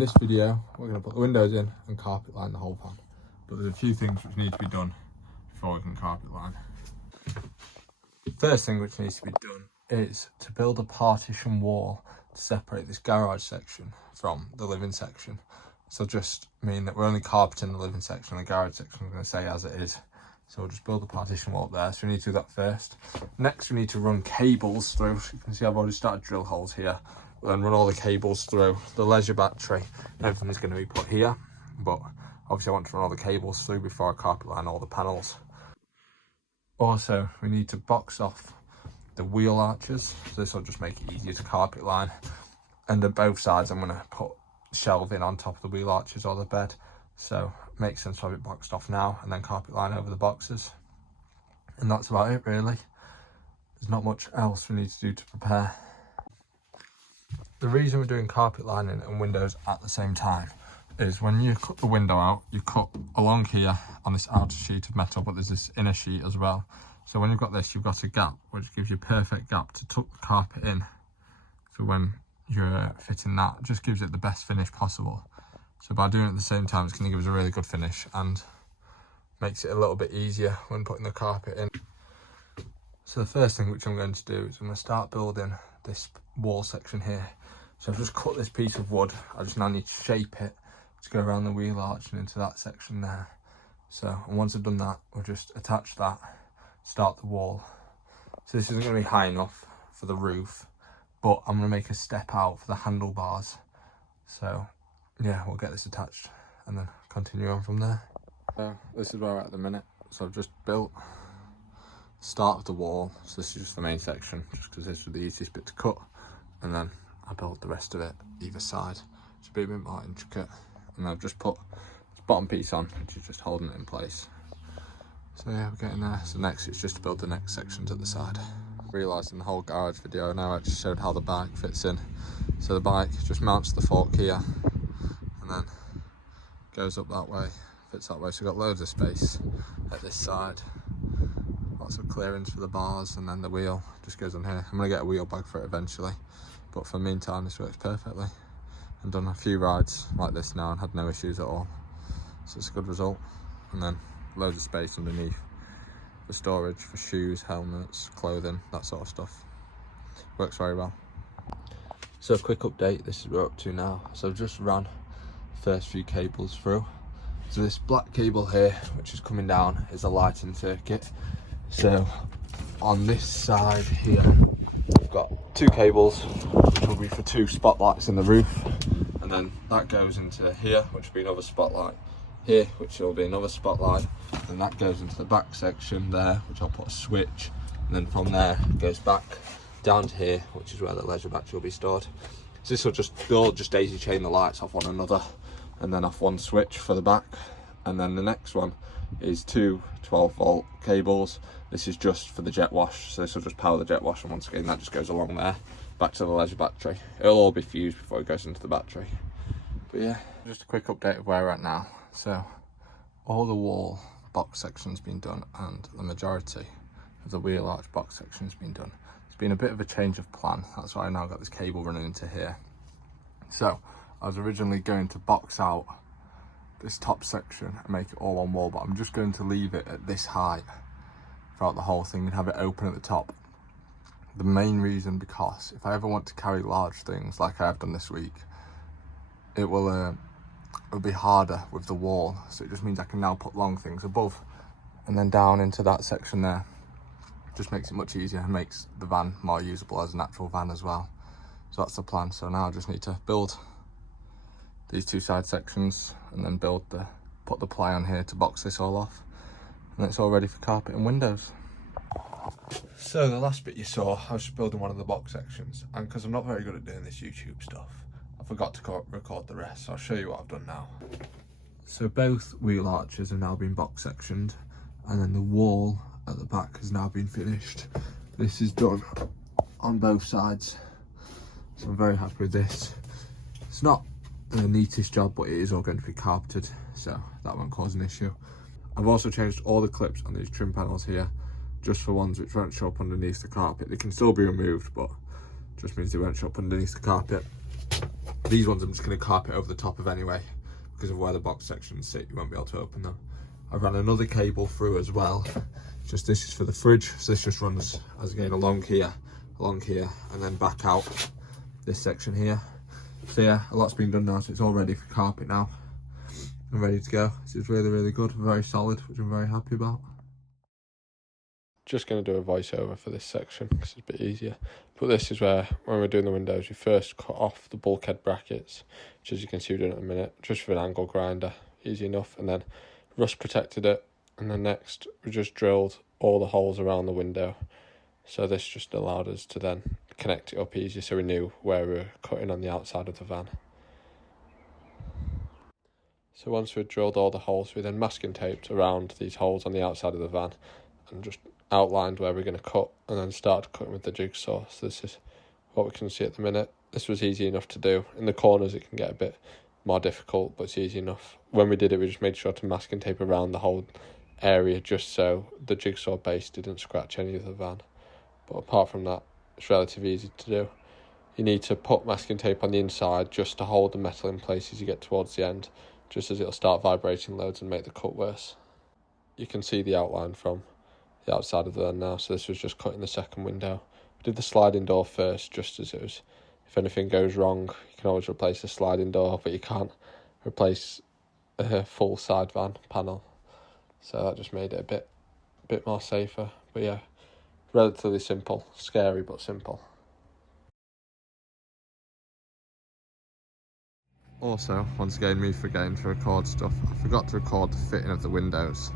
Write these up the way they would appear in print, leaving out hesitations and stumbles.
this video, we're going to put the windows in and carpet line the whole van. But there's a few things which need to be done before we can carpet line. First thing which needs to be done is to build a partition wall to separate this garage section from the living section. So just mean that we're only carpeting the living section, and the garage section we're going to say as it is. So we'll just build a partition wall up there. So we need to do that first. Next we need to run cables through. So you can see I've already started drill holes here. We'll then run all the cables through. The leisure battery, everything is going to be put here. But obviously I want to run all the cables through before I carpet line all the panels. Also, we need to box off the wheel arches. So this will just make it easier to carpet line. And on both sides I'm going to put shelving on top of the wheel arches or the bed. So it makes sense to have it boxed off now and then carpet line over the boxes. And that's about it really. There's not much else we need to do to prepare. The reason we're doing carpet lining and windows at the same time is when you cut the window out, you cut along here on this outer sheet of metal, but there's this inner sheet as well. So when you've got this, you've got a gap, which gives you a perfect gap to tuck the carpet in. So when you're fitting that, it just gives it the best finish possible. So by doing it at the same time, it's going to give us a really good finish and makes it a little bit easier when putting the carpet in. So the first thing which I'm going to do is I'm going to start building this wall section here. So I've just cut this piece of wood. I just now need to shape it to go around the wheel arch and into that section there. So, and once I've done that, we'll just attach that, start the wall. So this isn't going to be high enough for the roof, but I'm going to make a step out for the handlebars. So yeah, we'll get this attached and then continue on from there. So this is where we're at the minute. So I've just built the start of the wall. So this is just the main section, just because this was the easiest bit to cut. And then I built the rest of it either side. It's a bit more intricate. And I've just put this bottom piece on, which is just holding it in place. So yeah, we're getting there. So next it's just to build the next sections at the side. Realised in the whole garage video now I just showed how the bike fits in. So the bike just mounts the fork here and then goes up that way, fits that way. So we've got loads of space at this side. Lots of clearance for the bars, and then the wheel just goes on here. I'm going to get a wheel bag for it eventually, but for the meantime this works perfectly. I've done a few rides like this now and had no issues at all, so it's a good result. And then loads of space underneath for storage for shoes, helmets, clothing, that sort of stuff. Works very well. So a quick update, this is what we're up to now. So I've just ran the first few cables through. So this black cable here, which is coming down, is a lighting circuit. So on this side here, we've got two cables, which will be for two spotlights in the roof. And then that goes into here, which will be another spotlight. Here, which will be another spotlight. And that goes into the back section there, which I'll put a switch. And then from there, it goes back down to here, which is where the leisure battery will be stored. So this will just daisy chain the lights off one another, and then off one switch for the back. And then the next one is two 12-volt cables. This is just for the jet wash, so this will just power the jet wash, and once again that just goes along there, back to the leisure battery. It'll all be fused before it goes into the battery. But yeah, just a quick update of where we're at now. So all the wall box section's been done, and the majority of the wheel arch box section's been done. It's been a bit of a change of plan, that's why I now got this cable running into here. So I was originally going to box out this top section and make it all one wall, but I'm just going to leave it at this height throughout the whole thing and have it open at the top. The main reason, because if I ever want to carry large things like I have done this week, it'll be harder with the wall. So it just means I can now put long things above and then down into that section there. Just makes it much easier and makes the van more usable as an actual van as well. So that's the plan. So now I just need to build these two side sections and then put the ply on here to box this all off, and it's all ready for carpet and windows. So the last bit you saw, I was just building one of the box sections, and because I'm not very good at doing this YouTube stuff, I forgot to record the rest, so I'll show you what I've done now. So both wheel arches have now been box sectioned, and then the wall at the back has now been finished. This is done on both sides, so I'm very happy with this. It's not the neatest job, but it is all going to be carpeted, so that won't cause an issue. I've also changed all the clips on these trim panels here, just for ones which won't show up underneath the carpet. They can still be removed, but just means they won't show up underneath the carpet. These ones I'm just going to carpet over the top of anyway, because of where the box sections sit, you won't be able to open them. I ran another cable through as well. Just this is for the fridge, so this just runs as again along here, and then back out this section here. So yeah, a lot's been done now, so it's all ready for carpet now. I'm ready to go. This is really, really good, very solid, which I'm very happy about. Just going to do a voiceover for this section because it's a bit easier. But this is where, when we're doing the windows, we first cut off the bulkhead brackets, which as you can see we're doing in a minute, just with an angle grinder, easy enough, and then rust protected it, and then next we just drilled all the holes around the window. So this just allowed us to then connect it up easier, so we knew where we were cutting on the outside of the van. So once we'd drilled all the holes, we then masking taped around these holes on the outside of the van and just outlined where we're going to cut, and then started cutting with the jigsaw. So this is what we can see at the minute. This was easy enough to do. In the corners it can get a bit more difficult, but it's easy enough. When we did it, we just made sure to masking tape around the whole area just so the jigsaw base didn't scratch any of the van. But apart from that, it's relatively easy to do. You need to put masking tape on the inside just to hold the metal in place as you get towards the end, just as it'll start vibrating loads and make the cut worse. You can see the outline from the outside of the van now, so this was just cutting the second window. We did the sliding door first, just as it was, if anything goes wrong, you can always replace the sliding door, but you can't replace a full side van panel. So that just made it a bit more safer. But yeah, relatively simple, scary but simple. Also, once again, me forgetting to record stuff. I forgot to record the fitting of the windows.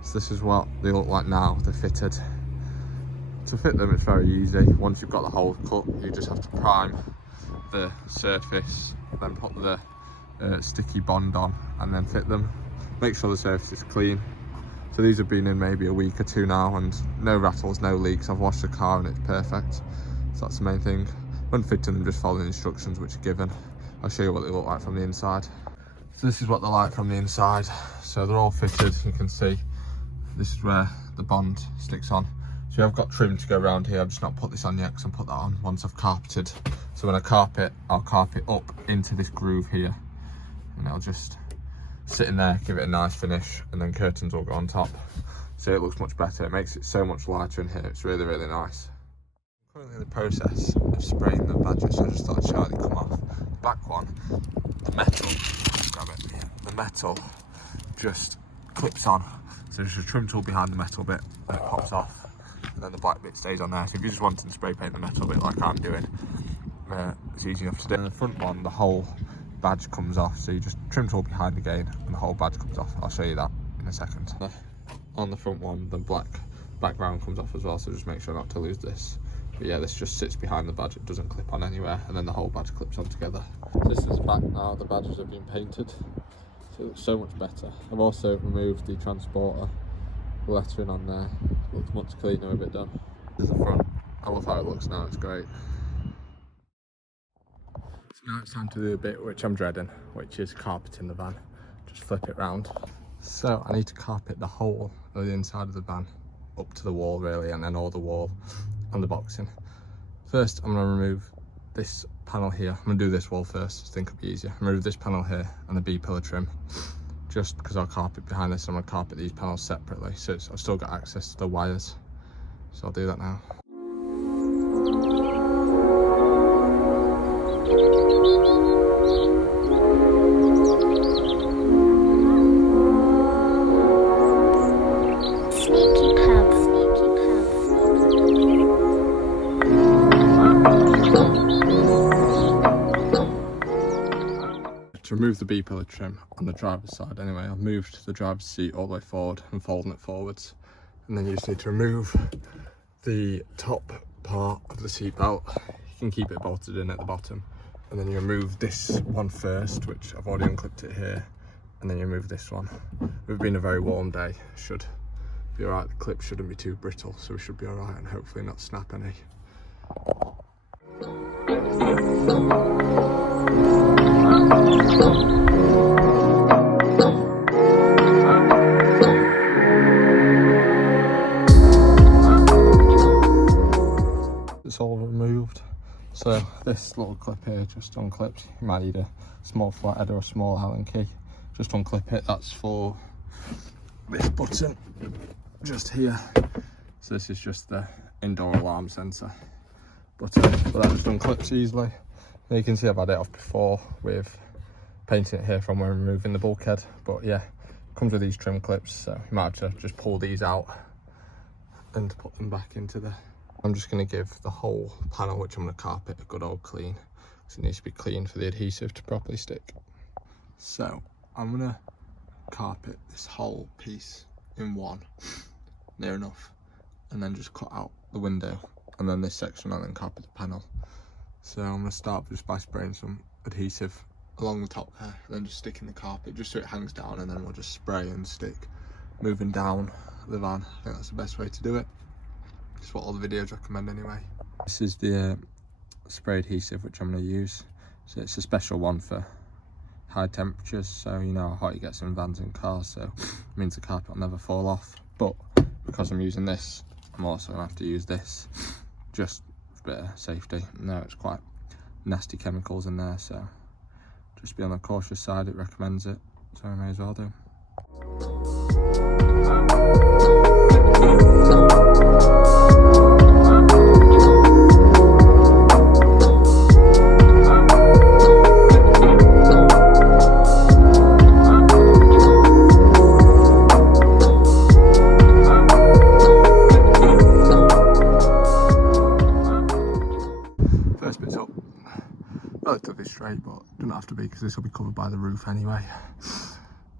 So this is what they look like now, they're fitted. To fit them, it's very easy. Once you've got the hole cut, you just have to prime the surface, then put the sticky bond on, and then fit them. Make sure the surface is clean. So these have been in maybe a week or two now, and no rattles, no leaks. I've washed the car and it's perfect. So that's the main thing. When fitting them, just follow the instructions which are given. I'll show you what they look like from the inside. So this is what they're like from the inside. So they're all fitted, you can see. This is where the bond sticks on. So I've got trim to go around here. I've just not put this on yet because I'll put that on once I've carpeted. So when I carpet, I'll carpet up into this groove here, and it'll just sit in there, give it a nice finish, and then curtains will go on top. So it looks much better. It makes it so much lighter in here. It's really, really nice. I'm currently in the process of spraying the badges, so I just thought I'd show how they come off. The back one, the metal, grab it, yeah, the metal just clips on. So there's a trim tool behind the metal bit that pops off, and then the black bit stays on there. So if you're just wanting to spray paint the metal bit like I'm doing, it's easy enough to do. And the front one, the whole badge comes off, so you just trim tool behind again and the whole badge comes off. I'll show you that in a second. On the front one, the black background comes off as well, so just make sure not to lose this. But yeah, this just sits behind the badge, it doesn't clip on anywhere, and then the whole badge clips on together. So this is the back now, the badges have been painted, so it looks so much better. I've also removed the transporter lettering on there, it looks much cleaner with it done. This is the front, I love how it looks now, it's great. Now it's time to do a bit which I'm dreading, which is carpeting the van. Just flip it round. So I need to carpet the whole of the inside of the van up to the wall really, and then all the wall and the boxing. First I'm going to remove this panel here. I'm going to do this wall first, I think it'll be easier. Remove this panel here and the B-pillar trim, just because I'll carpet behind this. I'm going to carpet these panels separately, so I've still got access to the wires. So I'll do that now. To remove the B-pillar trim on the driver's side anyway, I've moved the driver's seat all the way forward and folding it forwards. And then you just need to remove the top part of the seat belt. You can keep it bolted in at the bottom. And then you remove this one first, which I've already unclipped it here. And then you remove this one. It's been a very warm day, should be alright. The clip shouldn't be too brittle, so we should be alright and hopefully not snap any. It's all removed. So this little clip here just unclipped. You might need a small flathead or a small Allen key. Just unclip it. That's for this button just here. So this is just the indoor alarm sensor button, but that just unclips easily. Now you can see I've had it off before with painting it here from when removing the bulkhead, but yeah, it comes with these trim clips, so you might have to just pull these out and put them back into the... I'm just going to give the whole panel, which I'm going to carpet, a good old clean, because it needs to be clean for the adhesive to properly stick. So I'm going to carpet this whole piece in one, near enough, and then just cut out the window, and then this section, and then carpet the panel. So I'm going to start just by spraying some adhesive along the top there, and then just sticking the carpet just so it hangs down, and then we'll just spray and stick moving down the van. I think that's the best way to do it. It's what all the videos recommend anyway. This is the spray adhesive which I'm going to use. So it's a special one for high temperatures, so you know how hot it gets in vans and cars, so it means the carpet will never fall off. But because I'm using this, I'm also going to have to use this just for a bit of safety. No, it's quite nasty chemicals in there, so just be on the cautious side. It recommends it, so I may as well do. First bit's up, relatively straight, but doesn't have to be because this will be covered by the roof anyway.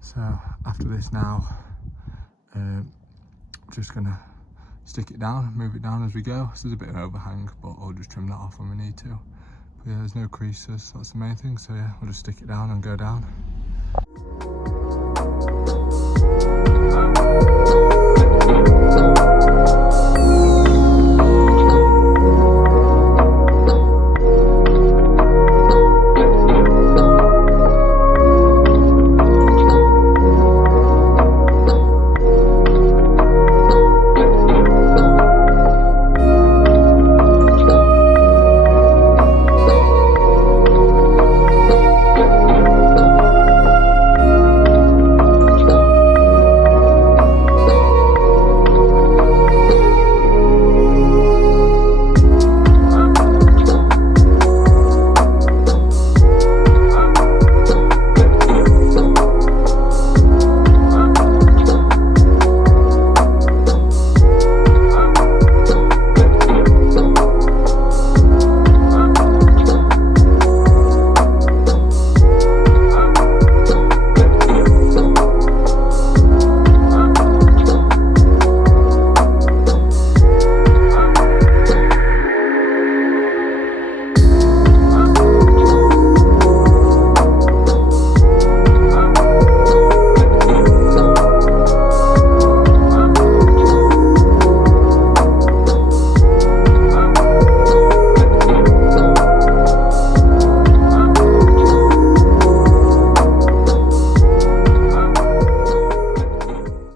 So after this now, just gonna stick it down, move it down as we go. This is a bit of an overhang, but I'll just trim that off when we need to. But yeah, there's no creases, that's the main thing. So yeah, we'll just stick it down and go down.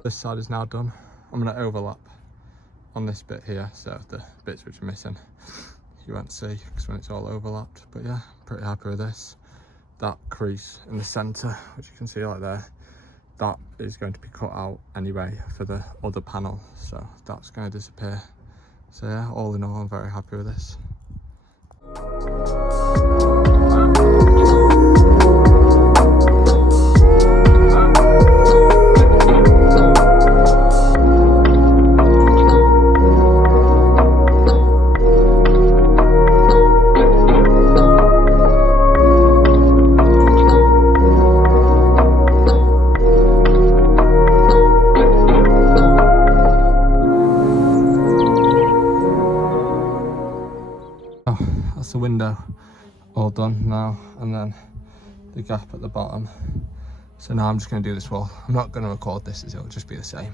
This side is now done. I'm going to overlap on this bit here, so the bits which are missing you won't see because when it's all overlapped. But yeah, pretty happy with this. That crease in the centre, which you can see like there, that is going to be cut out anyway for the other panel, so that's going to disappear. So yeah, all in all, I'm very happy with this. The window all done now, and then the gap at the bottom. So now I'm just going to do this wall. I'm not going to record this as it'll just be the same,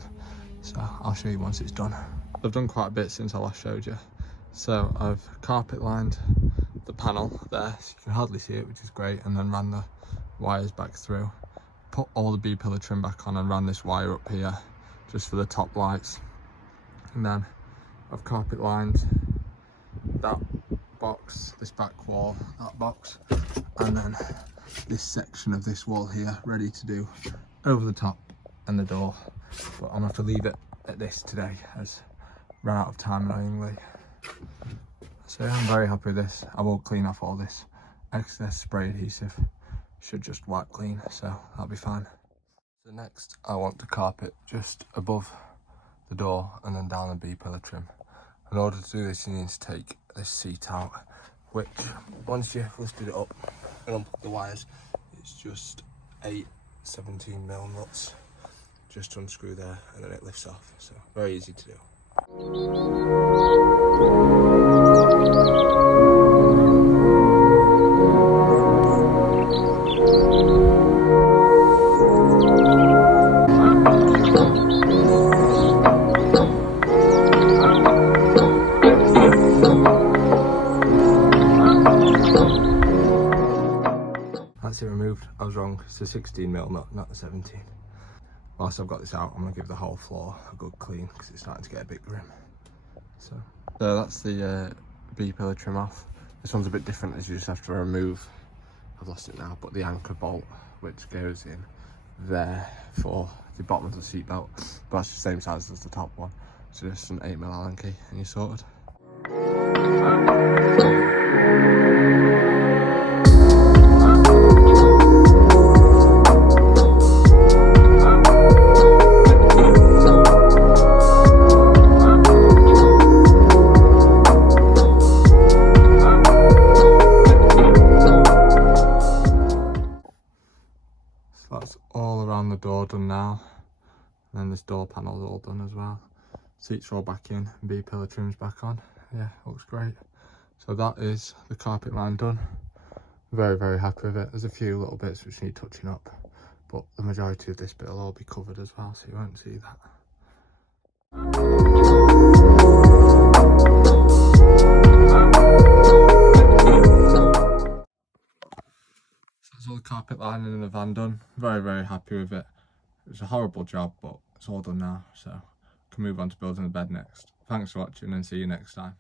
so I'll show you once it's done. I've done quite a bit since I last showed you. So I've carpet lined the panel there, so you can hardly see it, which is great, and then ran the wires back through, put all the B-pillar trim back on, and ran this wire up here just for the top lights. And then I've carpet lined that box, this back wall, that box, and then this section of this wall here ready to do over the top and the door. But I'm gonna have to leave it at this today as ran out of time annoyingly. So yeah, I'm very happy with this. I will clean off all this excess spray adhesive. Should just wipe clean, so that'll be fine. So next I want to carpet just above the door and then down the B-pillar trim. In order to do this, you need to take this seat out, which once you've lifted it up and unplug the wires, it's just 8 17mm nuts. Just unscrew there and then it lifts off. So very easy to do. That's it removed. I was wrong. It's a 16mm nut, not the 17. Whilst I've got this out, I'm going to give the whole floor a good clean because it's starting to get a bit grim. So that's the B-pillar trim off. This one's a bit different as you just have to remove, I've lost it now, but the anchor bolt which goes in there for the bottom of the seat belt. But that's the same size as the top one. So just some 8mm Allen key and you're sorted. That's all around the door done now, and then this door panel's all done as well. Seats are all back in, B-pillar trim's back on. Yeah, looks great. So that is the carpet line done. Very, very happy with it. There's a few little bits which need touching up, but the majority of this bit will all be covered as well, so you won't see that. That's all the carpet lining in the van done. Very, very happy with it. It was a horrible job, but it's all done now, so can move on to building the bed next. Thanks for watching and see you next time.